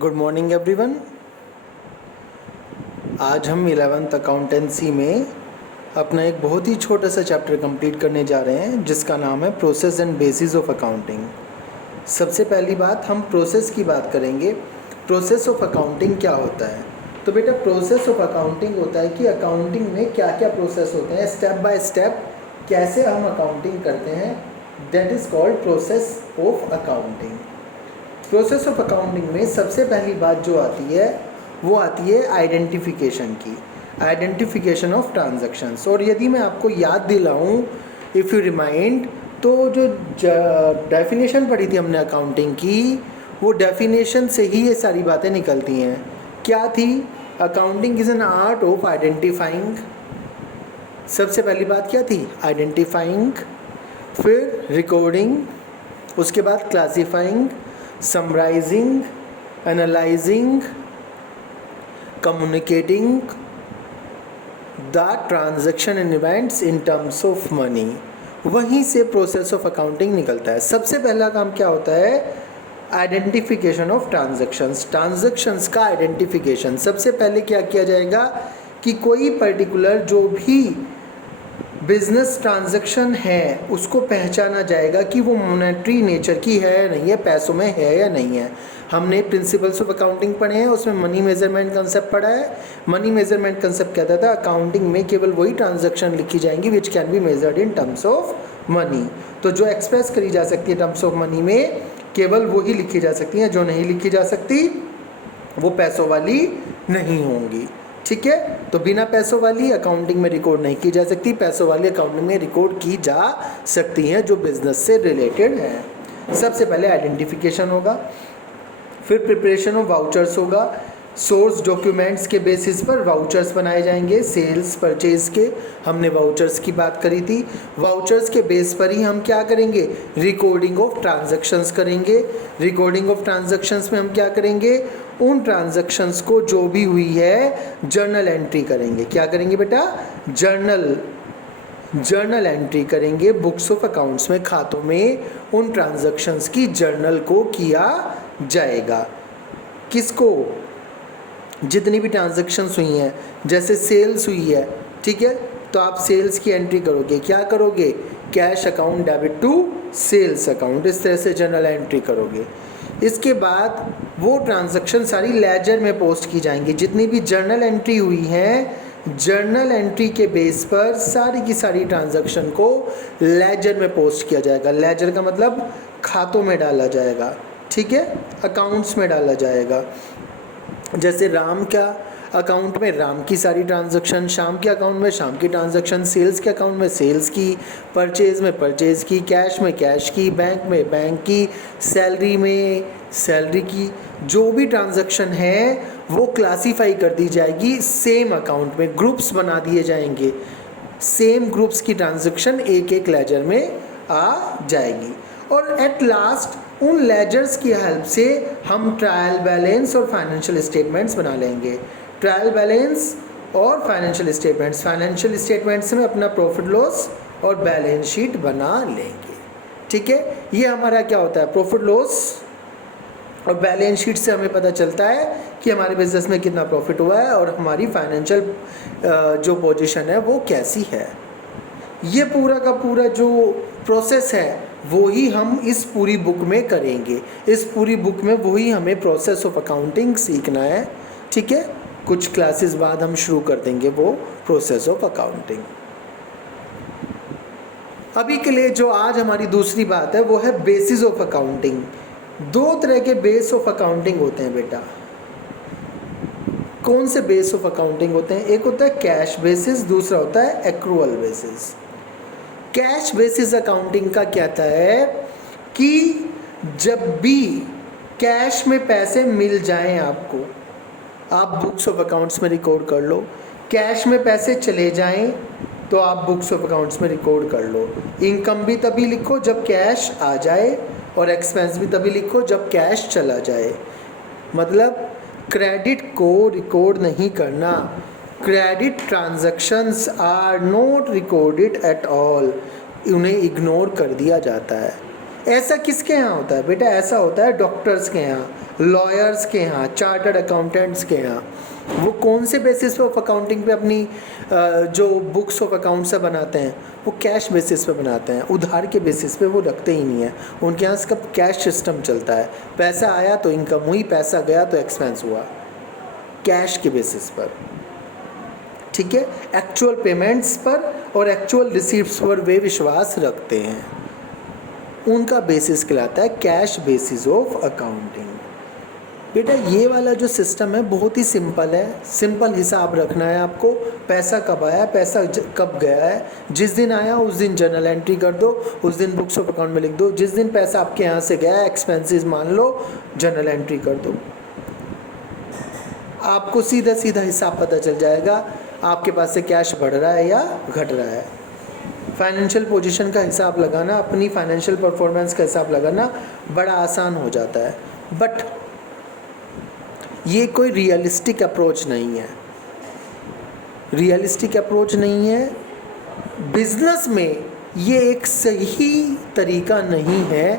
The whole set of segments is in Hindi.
Good morning everyone. आज हम 11th अकाउंटेंसी में अपना एक बहुत ही छोटा सा चैप्टर कंप्लीट करने जा रहे हैं जिसका नाम है process and bases of accounting. सबसे पहली बात हम प्रोसेस की बात करेंगे। प्रोसेस ऑफ अकाउंटिंग क्या होता है? तो बेटा प्रोसेस ऑफ अकाउंटिंग होता है कि अकाउंटिंग में क्या क्या प्रोसेस होते हैं, स्टेप बाय स्टेप कैसे हम अकाउंटिंग करते हैं, that is called process of accounting. Process of accounting में सबसे पहली बात जो आती है वो आती है आइडेंटिफिकेशन की, आइडेंटिफिकेशन ऑफ ट्रांजैक्शंस। और यदि मैं आपको याद दिलाऊं, इफ़ यू रिमाइंड, तो जो डेफिनेशन पढ़ी थी हमने अकाउंटिंग की, वो डेफिनेशन से ही ये सारी बातें निकलती हैं। क्या थी? Accounting is an art of identifying. सबसे पहली बात क्या थी? आइडेंटिफाइंग, फिर रिकॉर्डिंग, उसके बाद classifying, summarising, analysing, communicating the transaction and events in terms of money. वहीं से प्रोसेस ऑफ अकाउंटिंग निकलता है। सबसे पहला काम क्या होता है? Identification of transactions. ट्रांजैक्शंस का आइडेंटिफिकेशन। सबसे पहले क्या किया जाएगा कि कोई पर्टिकुलर जो भी बिजनेस ट्रांजैक्शन है उसको पहचाना जाएगा कि वो मॉनेटरी नेचर की है या नहीं है, पैसों में है या नहीं है। हमने प्रिंसिपल्स ऑफ अकाउंटिंग पढ़े हैं, उसमें मनी मेजरमेंट कंसेप्ट पढ़ा है। मनी मेजरमेंट कंसेप्ट कहता था अकाउंटिंग में केवल वही ट्रांजैक्शन लिखी जाएंगी which can be measured in terms of money. तो जो एक्सप्रेस करी जा सकती है टर्म्स ऑफ मनी में केवल वही लिखी जा सकती हैं, जो नहीं लिखी जा सकती वो पैसों वाली नहीं होंगी। ठीक है, तो बिना पैसों वाली अकाउंटिंग में रिकॉर्ड नहीं की जा सकती, पैसों वाली अकाउंटिंग में रिकॉर्ड की जा सकती हैं जो बिजनेस से रिलेटेड है। सबसे पहले आइडेंटिफिकेशन होगा, फिर प्रिपरेशन ऑफ वाउचर्स होगा। सोर्स डॉक्यूमेंट्स के बेसिस पर वाउचर्स बनाए जाएंगे। सेल्स परचेज के हमने वाउचर्स की बात करी थी। वाउचर्स के बेस पर ही हम क्या करेंगे? रिकॉर्डिंग ऑफ ट्रांजैक्शंस करेंगे। रिकॉर्डिंग ऑफ ट्रांजैक्शंस में हम क्या करेंगे? उन ट्रांजैक्शंस को जो भी हुई है जर्नल एंट्री करेंगे। क्या करेंगे बेटा? जर्नल एंट्री करेंगे बुक्स ऑफ अकाउंट्स में, खातों में उन ट्रांजैक्शंस की जर्नल को किया जाएगा। किसको? जितनी भी ट्रांजैक्शंस हुई हैं, जैसे सेल्स हुई है, ठीक है, तो आप सेल्स की एंट्री करोगे। क्या करोगे? Cash account debit to sales account, इस तरह से जर्नल एंट्री करोगे। इसके बाद वो ट्रांजैक्शन सारी लेजर में पोस्ट की जाएंगी। जितनी भी जर्नल एंट्री हुई हैं, जर्नल एंट्री के बेस पर सारी की सारी ट्रांजैक्शन को लेजर में पोस्ट किया जाएगा। लेजर का मतलब खातों में डाला जाएगा, ठीक है, अकाउंट्स में डाला जाएगा। जैसे राम का अकाउंट में राम की सारी ट्रांजैक्शन, श्याम के अकाउंट में श्याम की ट्रांजैक्शन, सेल्स के अकाउंट में सेल्स की, परचेज में परचेज की, कैश में कैश की, बैंक में बैंक की, सैलरी में सैलरी की। जो भी ट्रांजैक्शन है वो क्लासीफाई कर दी जाएगी सेम अकाउंट में, ग्रुप्स बना दिए जाएंगे। सेम ग्रुप्स की ट्रांजैक्शन एक एक लेजर में आ जाएगी। और एट लास्ट उन लेजर्स की हेल्प से हम ट्रायल बैलेंस और फाइनेंशियल स्टेटमेंट्स बना लेंगे। ट्रायल बैलेंस और फाइनेंशियल स्टेटमेंट्स, फाइनेंशियल स्टेटमेंट्स में अपना प्रॉफिट लॉस और बैलेंस शीट बना लेंगे। ठीक है, ये हमारा क्या होता है? प्रॉफिट लॉस और बैलेंस शीट से हमें पता चलता है कि हमारे बिजनेस में कितना प्रॉफिट हुआ है और हमारी फाइनेंशियल जो पोजीशन है वो कैसी है। ये पूरा का पूरा जो प्रोसेस है वो ही हम इस पूरी बुक में करेंगे। इस पूरी बुक में वही हमें प्रोसेस ऑफ अकाउंटिंग सीखना है। ठीक है, कुछ क्लासेस बाद हम शुरू कर देंगे वो प्रोसेस ऑफ अकाउंटिंग। अभी के लिए जो आज हमारी दूसरी बात है वो है बेसिस ऑफ अकाउंटिंग। दो तरह के बेस ऑफ अकाउंटिंग होते हैं बेटा। कौन से बेस ऑफ अकाउंटिंग होते हैं? एक होता है कैश बेसिस, दूसरा होता है accrual basis. Cash basis accounting का कहता है कि जब भी कैश में पैसे मिल जाएं आपको, आप बुक्स ऑफ अकाउंट्स में रिकॉर्ड कर लो। कैश में पैसे चले जाएं तो आप बुक्स ऑफ अकाउंट्स में रिकॉर्ड कर लो। इनकम भी तभी लिखो जब कैश आ जाए और एक्सपेंस भी तभी लिखो जब कैश चला जाए। मतलब क्रेडिट को रिकॉर्ड नहीं करना। Credit transactions are not recorded at all, उन्हें इग्नोर कर दिया जाता है। ऐसा किसके यहाँ होता है बेटा? ऐसा होता है डॉक्टर्स के यहाँ। लॉयर्स के यहाँ, चार्टर्ड अकाउंटेंट्स के यहाँ, वो कौन से बेसिस पे ऑफ अकाउंटिंग पे अपनी जो बुक्स ऑफ अकाउंट्स से बनाते हैं, वो कैश बेसिस पे बनाते हैं, उधार के बेसिस पे वो रखते ही नहीं है। उनके यहाँ सब कैश सिस्टम चलता है, पैसा आया तो इनकम हुई, पैसा गया तो एक्सपेंस हुआ, कैश के बेसिस पर। ठीक है, एक्चुअल पेमेंट्स पर और एक्चुअल रिसीप्ट्स पर वे विश्वास रखते हैं, उनका बेसिस कहलाता है कैश बेसिस ऑफ अकाउंटिंग। बेटा ये वाला जो सिस्टम है बहुत ही सिंपल है, सिंपल हिसाब रखना है आपको। पैसा कब आया, पैसा कब गया है, जिस दिन आया उस दिन जर्नल एंट्री कर दो, उस दिन बुक्स ऑफ अकाउंट में लिख दो। जिस दिन पैसा आपके यहाँ से गया, एक्सपेंसेस मान लो, जर्नल एंट्री कर दो। आपको सीधा सीधा हिसाब पता चल जाएगा आपके पास से कैश बढ़ रहा है या घट रहा है। फाइनेंशियल पोजीशन का हिसाब लगाना, अपनी फाइनेंशियल परफॉर्मेंस का हिसाब लगाना बड़ा आसान हो जाता है, बट ये कोई रियलिस्टिक अप्रोच नहीं है। रियलिस्टिक अप्रोच नहीं है। बिजनेस में ये एक सही तरीका नहीं है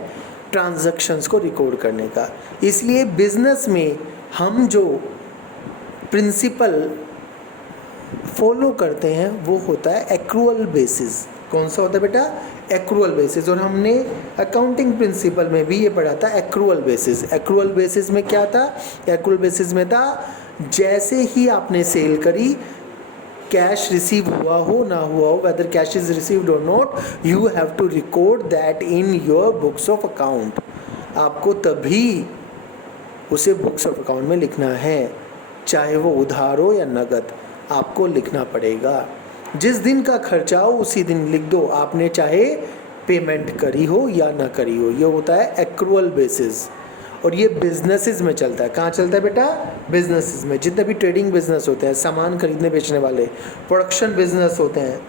ट्रांजैक्शंस को रिकॉर्ड करने का। इसलिए बिजनेस में हम जो प्रिंसिपल फॉलो करते हैं वो होता है एक्रूअल बेसिस। कौन सा होता है बेटा? Accrual basis. और हमने अकाउंटिंग प्रिंसिपल में भी ये पढ़ा था एक्रूअल बेसिस। एक्रूअल बेसिस में क्या था? एक्रूअल बेसिस में था जैसे ही आपने सेल करी, कैश रिसीव हुआ हो ना हुआ हो, वेदर कैश इज रिसीव्ड और not, you have to record that in your books of account. आपको तभी उसे बुक्स ऑफ अकाउंट में लिखना है, चाहे वो उधार हो या नगद, आपको लिखना पड़ेगा। जिस दिन का खर्चा हो उसी दिन लिख दो, आपने चाहे पेमेंट करी हो या ना करी हो। ये होता है एक्रूअल बेसिस, और ये बिजनेसेस में चलता है। कहाँ चलता है बेटा? बिजनेसेस में। जितने भी ट्रेडिंग बिजनेस होते हैं, सामान खरीदने बेचने वाले, प्रोडक्शन बिजनेस होते हैं,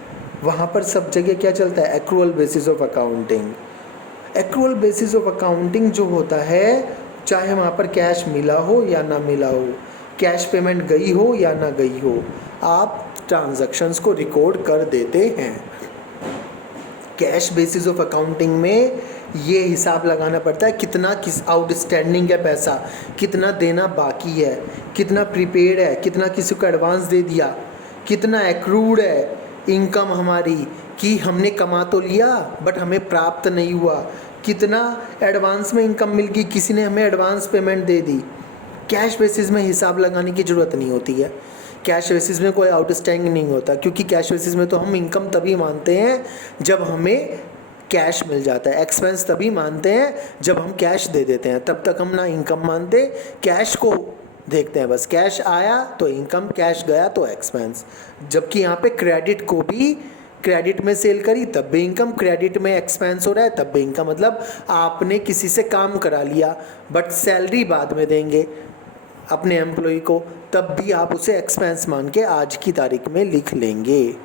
वहाँ पर सब जगह क्या चलता है? Accrual basis of accounting. Accrual basis of accounting जो होता है, चाहे वहाँ पर कैश मिला हो या ना मिला हो, कैश पेमेंट गई हो या ना गई हो, आप ट्रांजैक्शंस को रिकॉर्ड कर देते हैं। कैश बेसिस ऑफ अकाउंटिंग में ये हिसाब लगाना पड़ता है कितना किस आउटस्टैंडिंग है पैसा, कितना देना बाकी है, कितना प्रीपेड है, कितना किसी को एडवांस दे दिया, कितना एक्रूड है इनकम हमारी कि हमने कमा तो लिया बट हमें प्राप्त नहीं हुआ, कितना एडवांस में इनकम मिल गई, किसी ने हमें एडवांस पेमेंट दे दी। कैश बेसिस में हिसाब लगाने की ज़रूरत नहीं होती है। कैश बेसिस में कोई आउटस्टैंडिंग नहीं होता, क्योंकि कैश बेसिस में तो हम इनकम तभी मानते हैं जब हमें कैश मिल जाता है, एक्सपेंस तभी मानते हैं जब हम कैश दे देते हैं। तब तक हम ना इनकम मानते, कैश को देखते हैं बस। कैश आया तो इनकम, कैश गया तो एक्सपेंस। जबकि यहाँ पे क्रेडिट को भी, क्रेडिट में सेल करी तब भी इनकम, क्रेडिट में एक्सपेंस हो रहा है तब भी इनकम। मतलब आपने किसी से काम करा लिया बट सैलरी बाद में देंगे अपने एम्प्लॉय को, तब भी आप उसे एक्सपेंस मान के आज की तारीख में लिख लेंगे।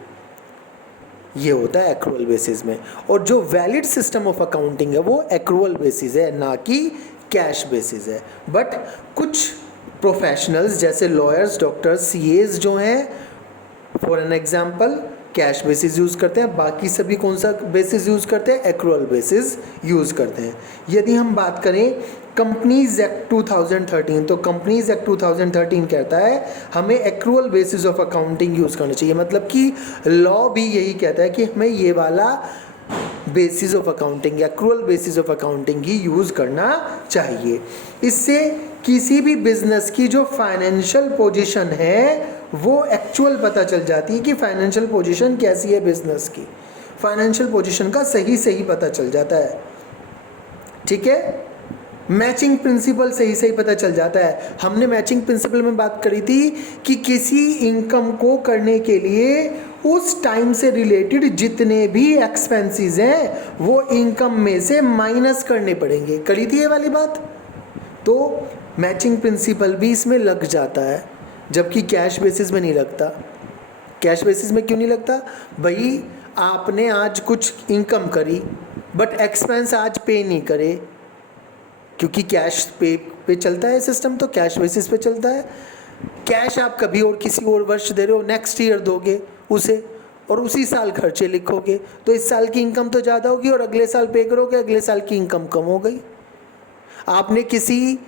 ये होता है एक्रूअल बेसिस में। और जो वैलिड सिस्टम ऑफ अकाउंटिंग है वो एक्रूअल बेसिस है, ना कि कैश बेसिस है। बट कुछ प्रोफेशनल्स जैसे लॉयर्स, डॉक्टर्स, सीएज जो हैं, for an example, cash basis use करते हैं। बाकी सभी कौन सा बेसिस यूज़ करते हैं? एक्रूअल बेसिस यूज़ करते हैं। यदि हम बात करें कंपनीज एक्ट 2013, तो कंपनीज एक्ट 2013 कहता है हमें accrual basis of accounting use करना चाहिए। मतलब कि लॉ भी यही कहता है कि हमें ये वाला basis of accounting, accrual basis of accounting he use करना चाहिए। इससे किसी भी बिजनेस की जो फाइनेंशियल पोजीशन है वो एक्चुअल पता चल जाती है कि फाइनेंशियल पोजीशन कैसी है बिजनेस की। फाइनेंशियल पोजीशन का सही पता चल जाता है। ठीक है, मैचिंग प्रिंसिपल सही पता चल जाता है। हमने मैचिंग प्रिंसिपल में बात करी थी कि किसी इनकम को करने के लिए उस टाइम से रिलेटेड जितने भी एक्सपेंसेस हैं वो इनकम में से माइनस करने पड़ेंगे। करी थी ये वाली बात। तो मैचिंग प्रिंसिपल भी इसमें लग जाता है, जबकि कैश बेसिस में नहीं लगता। कैश बेसिस में क्यों नहीं लगता? भाई आपने आज कुछ इनकम करी बट एक्सपेंस आज पे नहीं करे, क्योंकि कैश पे चलता है सिस्टम, तो कैश बेसिस पे चलता है। कैश आप कभी और किसी और वर्ष दे रहे हो, नेक्स्ट ईयर दोगे उसे, और उसी साल खर्चे लिखोगे, तो इस साल की इनकम तो ज़्यादा होगी और अगले साल पे करोगे, अगले साल की इनकम कम हो गई। आपने किसी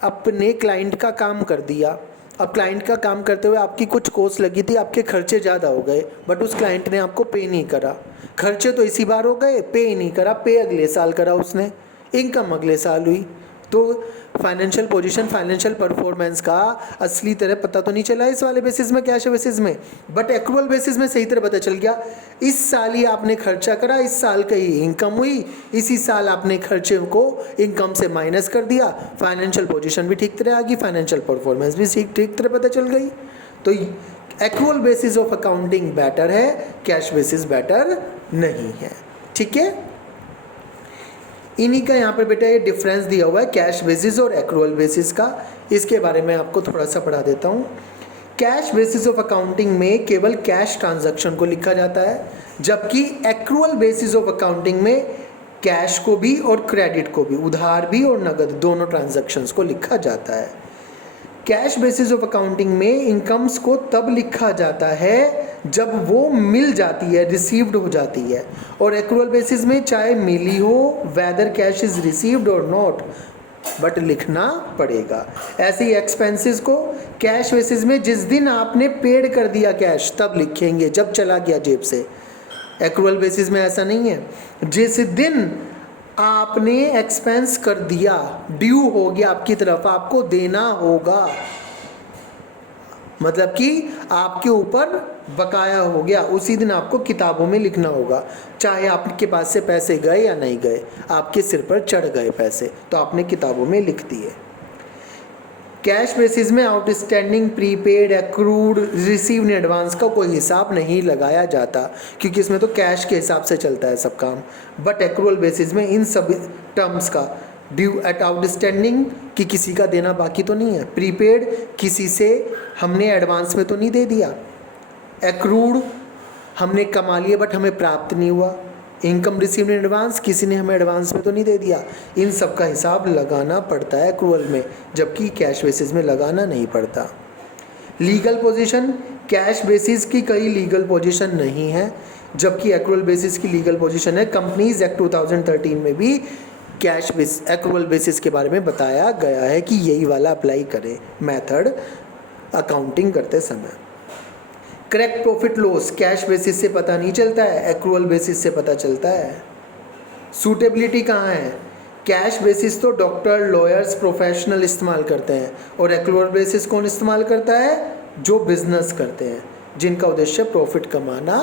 अपने क्लाइंट का काम कर दिया। अब क्लाइंट का काम करते हुए आपकी कुछ कॉस्ट लगी थी, आपके खर्चे ज़्यादा हो गए, बट उस क्लाइंट ने आपको पे नहीं करा। खर्चे तो इसी बार हो गए, पे ही नहीं करा, पे अगले साल करा उसने, इनकम अगले साल हुई। तो फाइनेंशियल पोजीशन, फाइनेंशियल परफॉर्मेंस का असली तरह पता तो नहीं चला इस वाले बेसिस में, कैश बेसिस में, बट एक्रूअल बेसिस में सही तरह पता चल गया। इस साल ही आपने खर्चा करा, इस साल का ही इनकम हुई, इसी साल आपने खर्चे को इनकम से माइनस कर दिया, फाइनेंशियल पोजीशन भी ठीक तरह आ गई, फाइनेंशियल परफॉर्मेंस भी ठीक तरह पता चल गई। तो accrual basis of accounting better है, कैश बेसिस बेटर नहीं है। ठीक है, इन्हीं का यहाँ पर बेटा ये डिफरेंस दिया हुआ है कैश बेसिस और एक्रूअल बेसिस का। इसके बारे में आपको थोड़ा सा पढ़ा देता हूँ। कैश बेसिस ऑफ अकाउंटिंग में केवल कैश ट्रांजैक्शन को लिखा जाता है, जबकि एक्रूअल बेसिस ऑफ अकाउंटिंग में कैश को भी और क्रेडिट को भी, उधार भी और नगद दोनों ट्रांजैक्शंस को लिखा जाता है। कैश बेसिस ऑफ अकाउंटिंग में इनकम्स को तब लिखा जाता है जब वो मिल जाती है, रिसीव्ड हो जाती है, और एक्रूअल बेसिस में चाहे मिली हो, वेदर कैश इज रिसीव्ड और नॉट, बट लिखना पड़ेगा। ऐसे ही एक्सपेंसेस को कैश बेसिस में जिस दिन आपने पेड कर दिया कैश तब लिखेंगे, जब चला गया जेब से। एक्रूअल बेसिस में ऐसा नहीं है, जिस दिन आपने एक्सपेंस कर दिया, ड्यू हो गया आपकी तरफ, आपको देना होगा, मतलब कि आपके ऊपर बकाया हो गया, उसी दिन आपको किताबों में लिखना होगा। चाहे आपके पास से पैसे गए या नहीं गए, आपके सिर पर चढ़ गए पैसे तो आपने किताबों में लिख दिए। कैश बेसिस में outstanding, prepaid, accrued, receive in advance का कोई हिसाब नहीं लगाया जाता, क्योंकि इसमें तो कैश के हिसाब से चलता है सब काम। बट एक्रूअल बेसिस में इन सभी टर्म्स का, ड्यू एट आउटस्टैंडिंग कि किसी का देना बाकी तो नहीं है, प्रीपेड किसी से हमने एडवांस में तो नहीं दे दिया, एक्रूड हमने कमा लिया बट हमें प्राप्त नहीं हुआ, इनकम रिसीव्ड इन एडवांस किसी ने हमें एडवांस में तो नहीं दे दिया। इन सब का हिसाब लगाना पड़ता है एक्रूअल में, जबकि कैश बेसिस में लगाना नहीं पड़ता। लीगल पोजीशन, कैश बेसिस की कई लीगल पोजीशन नहीं है, जबकि एक्रूअल बेसिस की लीगल पोजीशन है। कंपनीज एक्ट 2013 में भी कैश बेस एक्रूअल बेसिस के बारे में बताया गया है कि यही वाला अप्लाई करें मेथड अकाउंटिंग करते समय। Correct profit loss cash basis से पता नहीं चलता है, एक्रूअल बेसिस से पता चलता है। सूटेबिलिटी कहाँ है, कैश बेसिस तो डॉक्टर, लॉयर्स, प्रोफेशनल इस्तेमाल करते हैं, और एक्रूअल बेसिस कौन इस्तेमाल करता है, जो बिजनेस करते हैं, जिनका उद्देश्य प्रॉफिट कमाना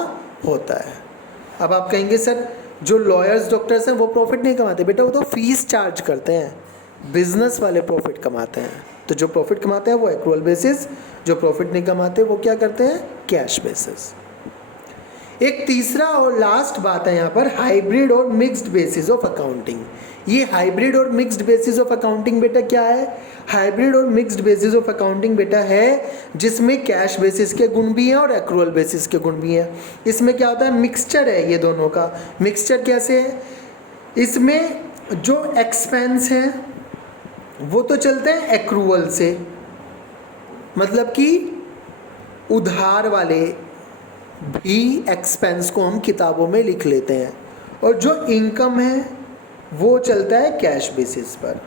होता है। अब आप कहेंगे सर जो लॉयर्स, डॉक्टर्स हैं वो प्रॉफिट नहीं कमाते, बेटा वो तो फीस चार्ज करते हैं, बिजनेस वाले प्रॉफिट कमाते हैं। तो जो प्रॉफिट कमाते हैं वो एक्रूअल बेसिस, जो प्रॉफिट नहीं कमाते वो क्या करते हैं, कैश बेसिस। एक तीसरा और लास्ट बात है यहाँ पर, हाइब्रिड और मिक्स्ड बेसिस ऑफ अकाउंटिंग। ये हाइब्रिड और मिक्स्ड बेसिस ऑफ अकाउंटिंग बेटा क्या है, हाइब्रिड और मिक्स्ड बेसिस ऑफ अकाउंटिंग बेटा है जिसमें कैश बेसिस के गुण भी हैं और एक्रूअल बेसिस के गुण भी हैं। इसमें क्या होता है, मिक्सचर है ये दोनों का। मिक्सचर कैसे है, इसमें जो एक्सपेंस हैं वो तो चलते हैं एक्रूअल से, मतलब कि उधार वाले भी एक्सपेंस को हम किताबों में लिख लेते हैं, और जो इनकम है वो चलता है कैश बेसिस पर।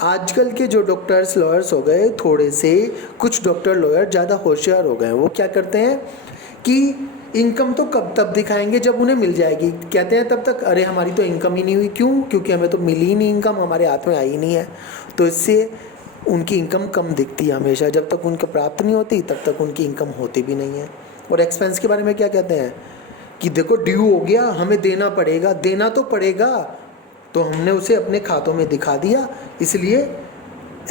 आजकल के जो डॉक्टर्स, लॉयर्स हो गए थोड़े से, कुछ डॉक्टर लॉयर ज़्यादा होशियार हो गए, वो क्या करते हैं कि इनकम तो कब तब दिखाएंगे जब उन्हें मिल जाएगी, कहते हैं तब तक अरे हमारी तो इनकम ही नहीं हुई, क्यों, क्योंकि हमें तो मिली ही नहीं इनकम, हमारे हाथ में आई नहीं है। तो इससे उनकी इनकम कम दिखती है हमेशा, जब तक उनको प्राप्त नहीं होती तब तक उनकी इनकम होती भी नहीं है। और एक्सपेंस के बारे में क्या कहते हैं कि देखो ड्यू हो गया, हमें देना पड़ेगा, देना तो पड़ेगा, तो हमने उसे अपने खातों में दिखा दिया, इसलिए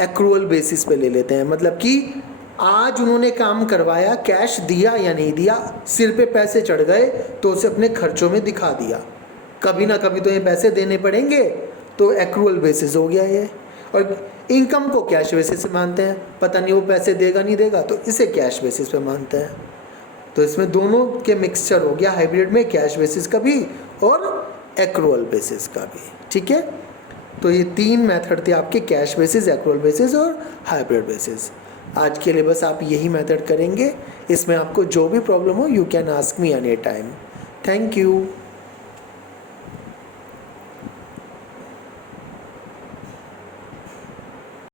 एक्रूअल बेसिस पे ले लेते हैं। मतलब कि आज उन्होंने काम करवाया, कैश दिया या नहीं दिया, सिर पे पैसे चढ़ गए तो उसे अपने खर्चों में दिखा दिया, कभी ना कभी तो ये पैसे देने पड़ेंगे, तो एक्रूअल बेसिस हो गया ये। और इनकम को कैश बेसिस पे मानते हैं, पता नहीं वो पैसे देगा नहीं देगा, तो इसे कैश बेसिस पे मानते हैं। तो इसमें दोनों के मिक्सचर हो गया, हाइब्रिड में कैश बेसिस का भी और एक्रूअल बेसिस का भी। ठीक है, तो ये तीन मेथड थे आपके, कैश बेसिस, एक्रूअल बेसिस और हाइब्रिड बेसिस। आज के लिए बस आप यही मेथड करेंगे। इसमें आपको जो भी प्रॉब्लम हो, you can ask me any time. Thank you.